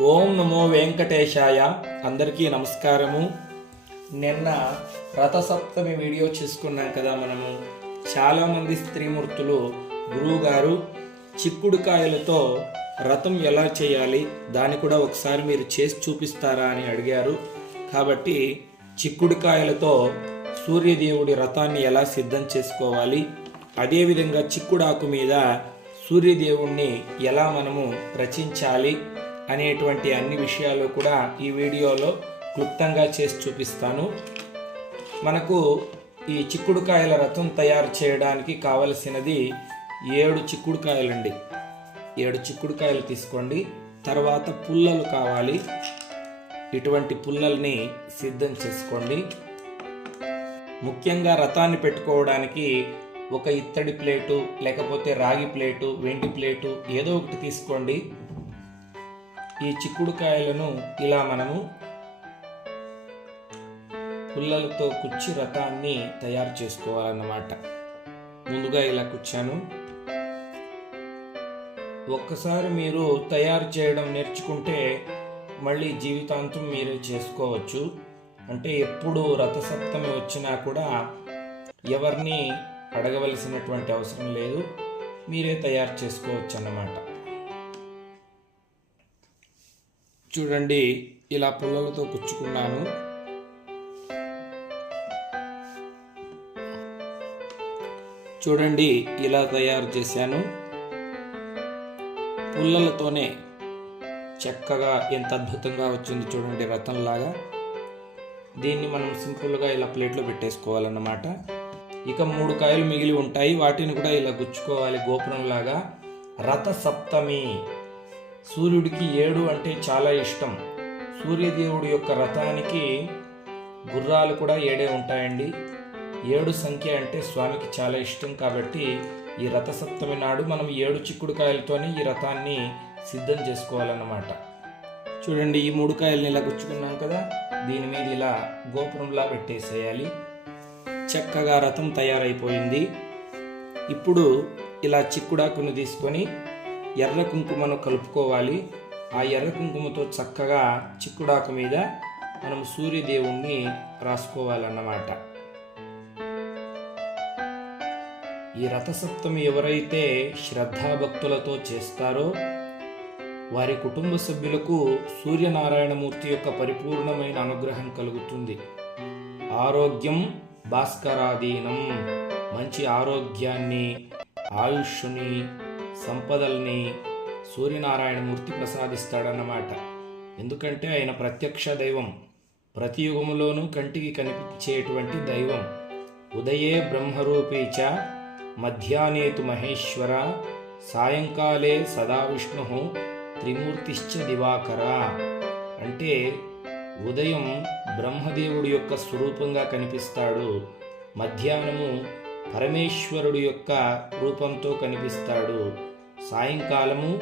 ఓం నమో వెంకటేశాయ. అందరికీ నమస్కారము. నిన్న రథసప్తమి వీడియో చేసుకున్నాం కదా మనము. చాలామంది స్త్రీమూర్తులు గురువుగారు చిక్కుడుకాయలతో రథం ఎలా చేయాలి దాన్ని కూడా ఒకసారి మీరు చేసి చూపిస్తారా అని అడిగారు. కాబట్టి చిక్కుడుకాయలతో సూర్యదేవుడి రథాన్ని ఎలా సిద్ధం చేసుకోవాలి అదేవిధంగా చిక్కుడాకు మీద సూర్యదేవుణ్ణి ఎలా మనము రచించాలి అనేటువంటి అన్ని విషయాలు కూడా ఈ వీడియోలో క్లుప్తంగా చేసి చూపిస్తాను. మనకు ఈ చిక్కుడుకాయల రథం తయారు చేయడానికి కావలసినది ఏడు చిక్కుడుకాయలండి. ఏడు చిక్కుడుకాయలు తీసుకోండి. తర్వాత పుల్లలు కావాలి. ఇటువంటి పుల్లల్ని సిద్ధం చేసుకోండి. ముఖ్యంగా రథాన్ని పెట్టుకోవడానికి ఒక ఇత్తడి ప్లేటు లేకపోతే రాగి ప్లేటు వెండి ప్లేటు ఏదో ఒకటి తీసుకోండి. ఈ చిక్కుడుకాయలను ఇలా మనము పుల్లలతో కుచ్చి రథాన్ని తయారు చేసుకోవాలన్నమాట. ముందుగా ఇలా కుచ్చాను. ఒక్కసారి మీరు తయారు చేయడం నేర్చుకుంటే మళ్ళీ జీవితాంతం మీరే చేసుకోవచ్చు. అంటే ఎప్పుడు రథసప్తమి వచ్చినా కూడా ఎవరిని అడగవలసినటువంటి అవసరం లేదు. మీరే తయారు చేసుకోవచ్చు అన్నమాట చూడండి ఇలా పుల్లలతో కుచ్చుకున్నాను చూడండి ఇలా తయారు చేశాను. పుల్లలతోనే చక్కగా ఎంత అద్భుతంగా వచ్చింది చూడండి రతంలాగా దీన్ని మనం సింపుల్గా ఇలా ప్లేట్లో పెట్టేసుకోవాలన్నమాట. ఇక మూడు కాయలు మిగిలి ఉంటాయి. వాటిని కూడా ఇలా గుచ్చుకోవాలి గోపురంలాగా. రథ సప్తమి సూర్యుడికి ఏడు అంటే చాలా ఇష్టం. సూర్యదేవుడి యొక్క రథానికి గుర్రాలు కూడా ఏడే ఉంటాయండి. ఏడు సంఖ్య అంటే స్వామికి చాలా ఇష్టం కాబట్టి ఈ రథసప్తమి నాడు మనం ఏడు చిక్కుడుకాయలతోనే ఈ రథాన్ని సిద్ధం చేసుకోవాలన్నమాట. చూడండి ఈ మూడు కాయల్ని ఇలా గుచ్చుకున్నాం కదా దీని మీద ఇలా గోపురంలా పెట్టేసేయాలి. చక్కగా రథం తయారైపోయింది. ఇప్పుడు ఇలా చిక్కుడాకును తీసుకొని ఎర్ర కుంకుమను కలుపుకోవాలి. ఆ ఎర్ర కుంకుమతో చక్కగా చిక్కుడాకు మీద మనం సూర్యదేవుణ్ణి రాసుకోవాలన్నమాట. ఈ రథసప్తమి ఎవరైతే శ్రద్ధాభక్తులతో చేస్తారో వారి కుటుంబ సభ్యులకు సూర్యనారాయణమూర్తి యొక్క పరిపూర్ణమైన అనుగ్రహం కలుగుతుంది. ఆరోగ్యం భాస్కరాధీనం. మంచి ఆరోగ్యాన్ని ఆయుష్ని సంపదల్ని సూర్యనారాయణమూర్తి ప్రసాదిస్తాడన్నమాట. ఎందుకంటే ఆయన ప్రత్యక్ష దైవం. ప్రతి యుగములోనూ కంటికి కనిపించేటువంటి దైవం. ఉదయే బ్రహ్మరూపీచ మధ్యాహ్నేతు మహేశ్వర సాయంకాలే సదా విష్ణు త్రిమూర్తిశ్చ దివాకర. అంటే ఉదయం బ్రహ్మదేవుడి యొక్క స్వరూపంగా కనిపిస్తాడు. మధ్యాహ్నము పరమేశ్వరుడు యొక్క రూపంతో కనిపిస్తాడు. సాయంకాలము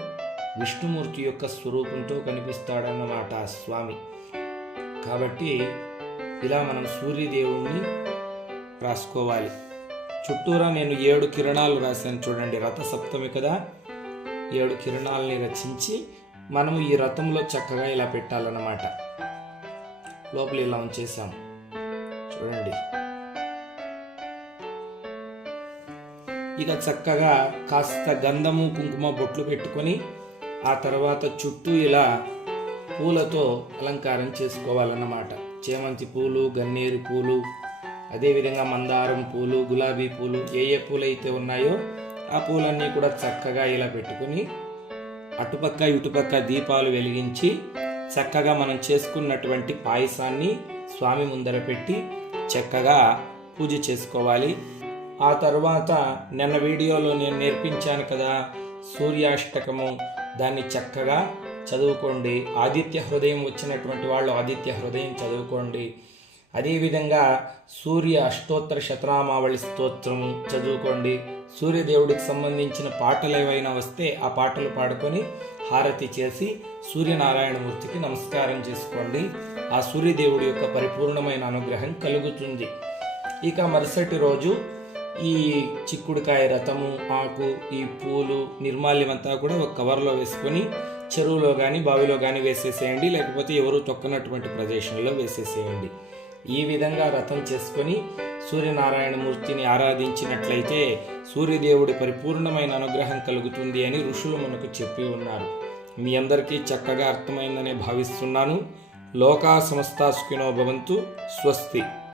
విష్ణుమూర్తి యొక్క స్వరూపంతో కనిపిస్తాడన్నమాట స్వామి. కాబట్టి ఇలా మనం సూర్యదేవుణ్ణి రాసుకోవాలి. చుట్టూరా నేను ఏడు కిరణాలు రాశాను చూడండి రథ సప్తమి కదా. ఏడు కిరణాలని రచించి మనము ఈ రథంలో చక్కగా ఇలా పెట్టాలన్నమాట. లోపల ఇలా ఉంచేసాం చూడండి. ఇక చక్కగా కాస్త గంధము కుంకుమ బొట్లు పెట్టుకొని ఆ తర్వాత చుట్టూ ఇలా పూలతో అలంకారం చేసుకోవాలన్నమాట. చేమంతి పూలు గన్నేరు పూలు అదేవిధంగా మందారం పూలు గులాబీ పూలు ఏ ఏ పూలు అయితే ఉన్నాయో ఆ పూలన్నీ కూడా చక్కగా ఇలా పెట్టుకుని అటుపక్క ఇటుపక్క దీపాలు వెలిగించి చక్కగా మనం చేసుకున్నటువంటి పాయసాన్ని స్వామి ముందర పెట్టి చక్కగా పూజ చేసుకోవాలి. ఆ తర్వాత నిన్న వీడియోలో నేను నేర్పించాను కదా సూర్యాష్టకము. దాన్ని చక్కగా చదువుకోండి. ఆదిత్య హృదయం వచ్చినటువంటి వాళ్ళు ఆదిత్య హృదయం చదువుకోండి. అదేవిధంగా సూర్య అష్టోత్తర శతనామావళి స్తోత్రం చదువుకోండి. సూర్యదేవుడికి సంబంధించిన పాటలు ఏవైనా వస్తే ఆ పాటలు పాడుకొని హారతి చేసి సూర్యనారాయణమూర్తికి నమస్కారం చేసుకోండి. ఆ సూర్యదేవుడి యొక్క పరిపూర్ణమైన అనుగ్రహం కలుగుతుంది. ఇక మరుసటి రోజు ఈ చిక్కుడుకాయ రథము ఆకు ఈ పూలు నిర్మాల్యమంతా కూడా ఒక కవర్లో వేసుకొని చెరువులో కానీ బావిలో కానీ వేసేసేయండి. లేకపోతే ఎవరు తొక్కనటువంటి ప్రదేశంలో వేసేసేయండి. ఈ విధంగా రథం చేసుకొని సూర్యనారాయణ మూర్తిని ఆరాధించినట్లయితే సూర్యదేవుడి పరిపూర్ణమైన అనుగ్రహం కలుగుతుంది అని ఋషులు మనకు చెప్పి ఉన్నారు. మీ అందరికీ చక్కగా అర్థమైందనే భావిస్తున్నాను. లోకా సమస్తాసుకినో భవంతు. స్వస్తి.